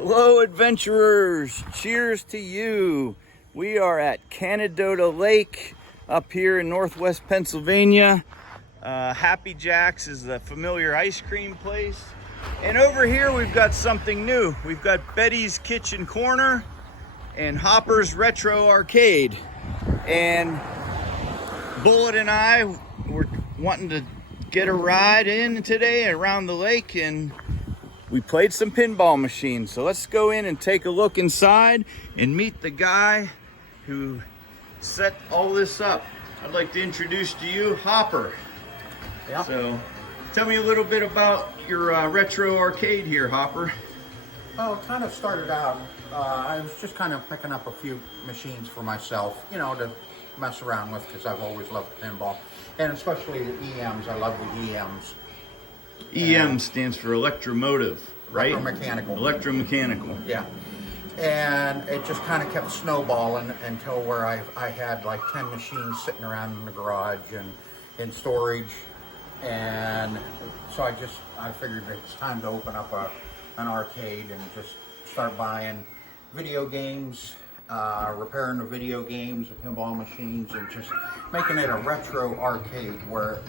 Hello, adventurers. Cheers to you. We are at Canadohta Lake up here in northwest Pennsylvania. Happy Jack's is the familiar ice cream place. And over here we've got something new. We've got Betty's Kitchen Corner and Hopper's Retro Arcade. And Bullet and I were wanting to get a ride in today around the lake, and we played some pinball machines. So let's go in and take a look inside and meet the guy who set all this up. I'd like to introduce to you Hopper. Yeah. So tell me a little bit about your retro arcade here, Hopper. Well, it kind of started out, I was just kind of picking up a few machines for myself, you know, to mess around with, because I've always loved pinball. And especially the EMs, I love the EMs. EM stands for electromotive, right? Electromechanical. Electromechanical. Yeah. And it just kind of kept snowballing until where I had like 10 machines sitting around in the garage and in storage. And so I figured it's time to open up an arcade and just start buying video games, repairing the video games, the pinball machines, and just making it a retro arcade where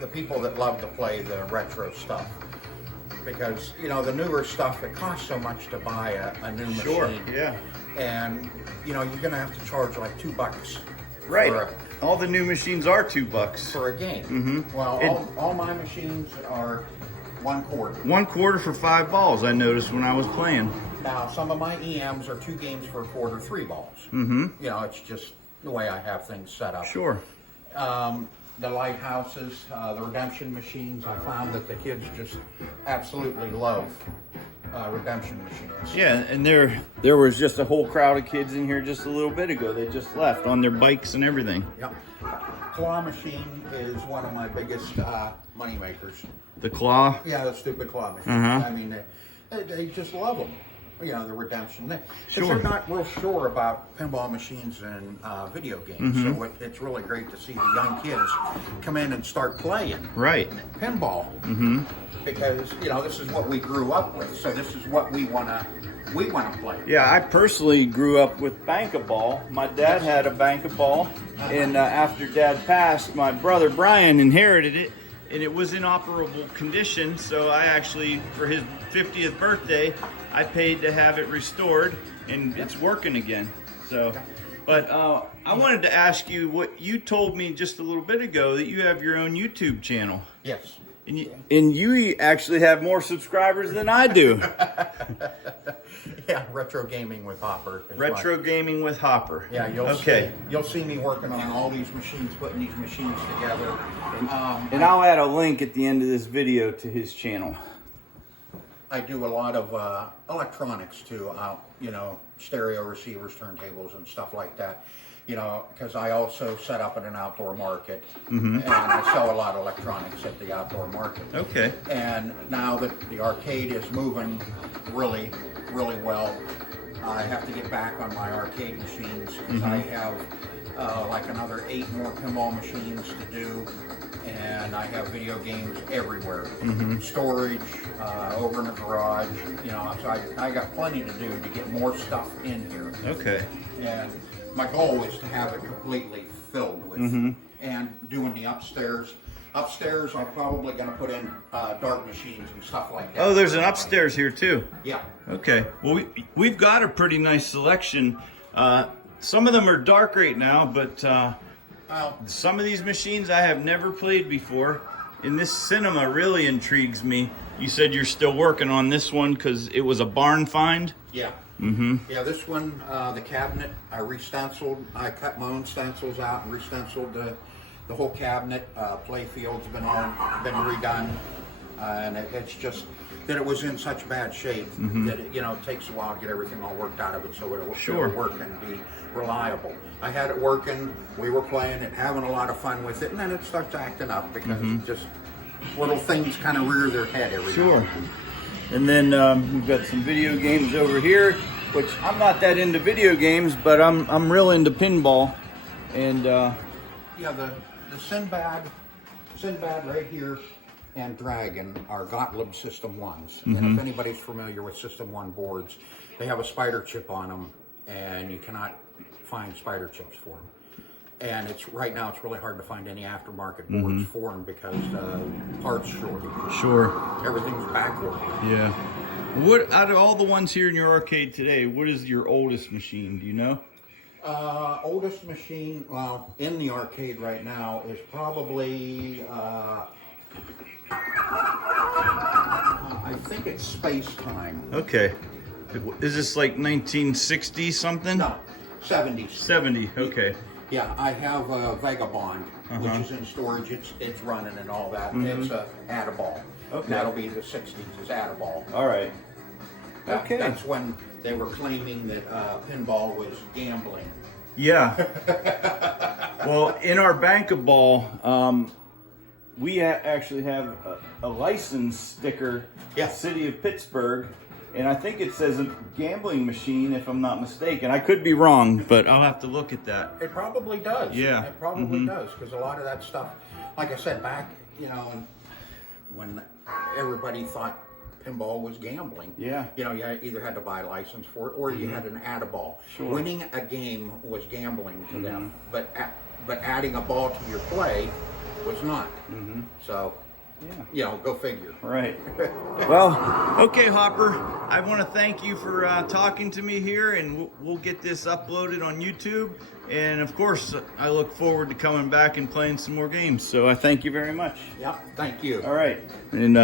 the people that love to play the retro stuff. Because, you know, the newer stuff, it costs so much to buy a new machine. Sure, yeah. And, you know, you're going to have to charge like $2. Right. All the new machines are $2. For a game. Mm-hmm. Well, all my machines are $1 quarter. $1 quarter for 5 balls, I noticed when I was playing. Now, some of my EMs are 2 games for a quarter, 3 balls. Mm-hmm. You know, it's just the way I have things set up. Sure. The lighthouses, the redemption machines, I found that the kids just absolutely love redemption machines. Yeah, and there was just a whole crowd of kids in here just a little bit ago. They just left on their bikes and everything. Yep. Claw machine is one of my biggest money makers. The claw? Yeah, the stupid claw machines. Uh-huh. I mean, they just love them. You know, the redemption. Sure. They're not real sure about pinball machines and video games. Mm-hmm. So it's really great to see the young kids come in and start playing Right. pinball. Mm-hmm. Because, you know, this is what we grew up with. So this is what we wanna play. Yeah, I personally grew up with bank-a-ball. My dad had a bank-a-ball, and after Dad passed, my brother Brian inherited it, and it was in operable condition. So I actually, for his 50th birthday, I paid to have it restored, and it's working again. So, but I wanted to ask you what you told me just a little bit ago, that you have your own YouTube channel. Yes. And you actually have more subscribers than I do. Yeah, retro gaming with Hopper. Retro gaming with Hopper. Yeah, you'll see me working on all these machines, putting these machines together. And I'll add a link at the end of this video to his channel. I do a lot of electronics too, you know, stereo receivers, turntables, and stuff like that. You know, because I also set up at an outdoor market, Mm-hmm. and I sell a lot of electronics at the outdoor market. Okay. And now that the arcade is moving really, really well, I have to get back on my arcade machines, because I have like another 8 more pinball machines to do, and I have video games everywhere. Storage, over in the garage, you know, so I got plenty to do to get more stuff in here. Okay. And my goal is to have it completely filled with, and doing the upstairs. Upstairs, I'm probably going to put in dart machines and stuff like that. Oh, there's an upstairs here too. Yeah. Okay. Well, we've got a pretty nice selection. Some of them are dark right now, but some of these machines I have never played before. And this cinema really intrigues me. You said you're still working on this one because it was a barn find? Yeah. Mm-hmm. Yeah, this one, the cabinet, I re-stenciled. I cut my own stencils out and re-stenciled the whole cabinet. Play field's been redone, and it's just that it was in such bad shape that it, you know, it takes a while to get everything all worked out of it so it'll work and be reliable. I had it working. We were playing it, having a lot of fun with it, and then it starts acting up because just little things kind of rear their head every now and then. And then we've got some video games over here, which I'm not that into video games, but I'm real into pinball. And yeah, the Sinbad right here and Dragon are Gottlieb System 1s. And if anybody's familiar with System 1 boards, they have a spider chip on them, and you cannot find spider chips for them. And right now it's really hard to find any aftermarket boards for them because parts shortage. Sure. Everything's backward. Yeah. What out of all the ones here in your arcade today, what is your oldest machine? Do you know? Oldest machine, well, in the arcade right now is probably, I think it's Space Time. Okay. Is this like 1960 something? No, 70s. 70, okay. Yeah, I have a Vagabond, which is in storage. It's running and all that. It's a Adaball. Okay. That'll be the 60s is Adaball. All right. Okay. That's when they were claiming that pinball was gambling. Yeah. Well, in our bank of ball, we actually have a license sticker, City of Pittsburgh, and I think it says a gambling machine, if I'm not mistaken. I could be wrong, but I'll have to look at that. It probably does. Yeah. It probably does, because a lot of that stuff, like I said, back, when everybody thought pinball was gambling. Yeah. You either had to buy a license for it, or you had an Adaball. Sure. Winning a game was gambling to them, but adding a ball to your play was not. So, go figure. Right. Well, okay, Hopper. I want to thank you for talking to me here, and we'll get this uploaded on YouTube. And of course, I look forward to coming back and playing some more games. So I thank you very much. Yep. Thank you. All right. And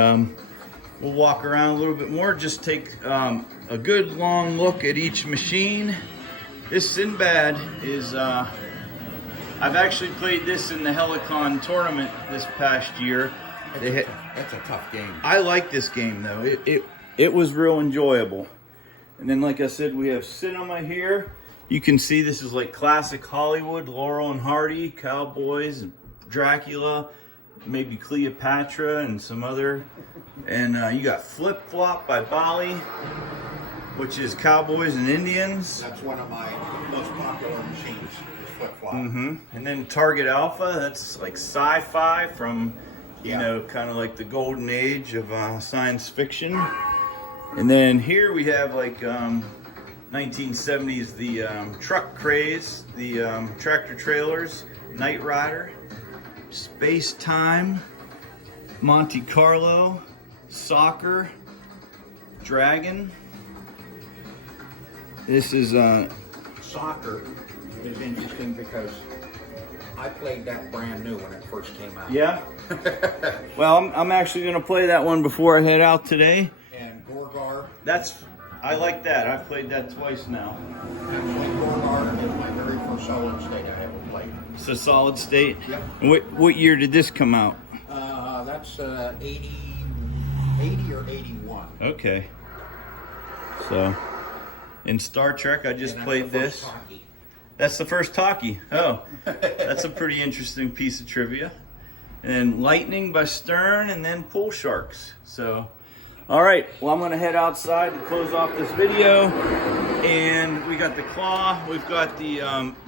we'll walk around a little bit more. Just take a good long look at each machine. This Sinbad is. I've actually played this in the Helicon tournament this past year. That's a tough game. I like this game though. It was real enjoyable. And then, like I said, we have Cinema here. You can see this is like classic Hollywood, Laurel and Hardy, Cowboys, Dracula, maybe Cleopatra, and some other. And you got Flip Flop by Bali, which is Cowboys and Indians. That's one of my most popular machines, is Flip Flop. And then Target Alpha, that's like sci-fi from, kind of like the golden age of science fiction. And then here we have like 1970s, the truck craze, the tractor trailers, Knight Rider, Space Time, Monte Carlo, Soccer, Dragon. This is Soccer is interesting because I played that brand new when it first came out. Yeah. Well, I'm actually going to play that one before I head out today. And Gorgar. I like that. I've played that twice now. Actually, Gorgar is my very first solid state I ever played. It's a solid state? Yep. What year did this come out? That's 80 or 81. Okay. So, in Star Trek, I just played this. Hockey. That's the first talkie. Oh, that's a pretty interesting piece of trivia. And then Lightning by Stern, and then Pool Sharks. So, all right. Well, I'm going to head outside to close off this video. And we got the claw. We've got the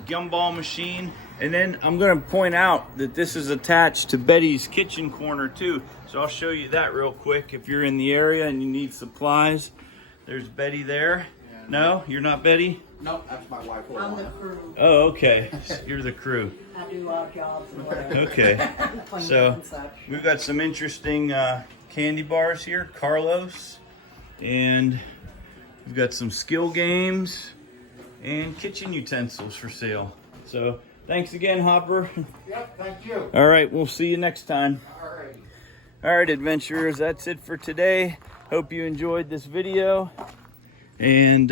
gumball machine. And then I'm going to point out that this is attached to Betty's kitchen corner too. So I'll show you that real quick. If you're in the area and you need supplies, there's Betty there. No, you're not Betty? No, that's my wife. I'm the crew. Oh, okay. You're the crew. I do odd jobs and whatever. Okay. Cleaning So and such. we've got some interesting candy bars here, Carlos, and we've got some skill games and kitchen utensils for sale. So thanks again, Hopper. Yep, thank you. All right, we'll see you next time. Alrighty. All right, adventurers, that's it for today. Hope you enjoyed this video. And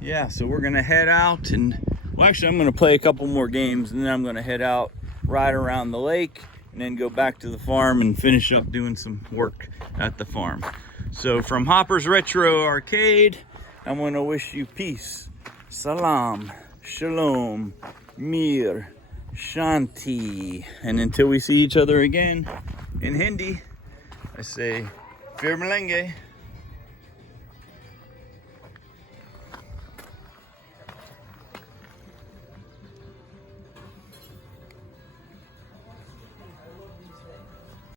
yeah, so we're gonna head out and, well, actually I'm gonna play a couple more games and then I'm gonna head out, ride around the lake, and then go back to the farm and finish up doing some work at the farm. So from Hopper's Retro Arcade, I'm gonna wish you peace, salam, shalom, mir, shanti. And until we see each other again in Hindi, I say, Fir Malenge.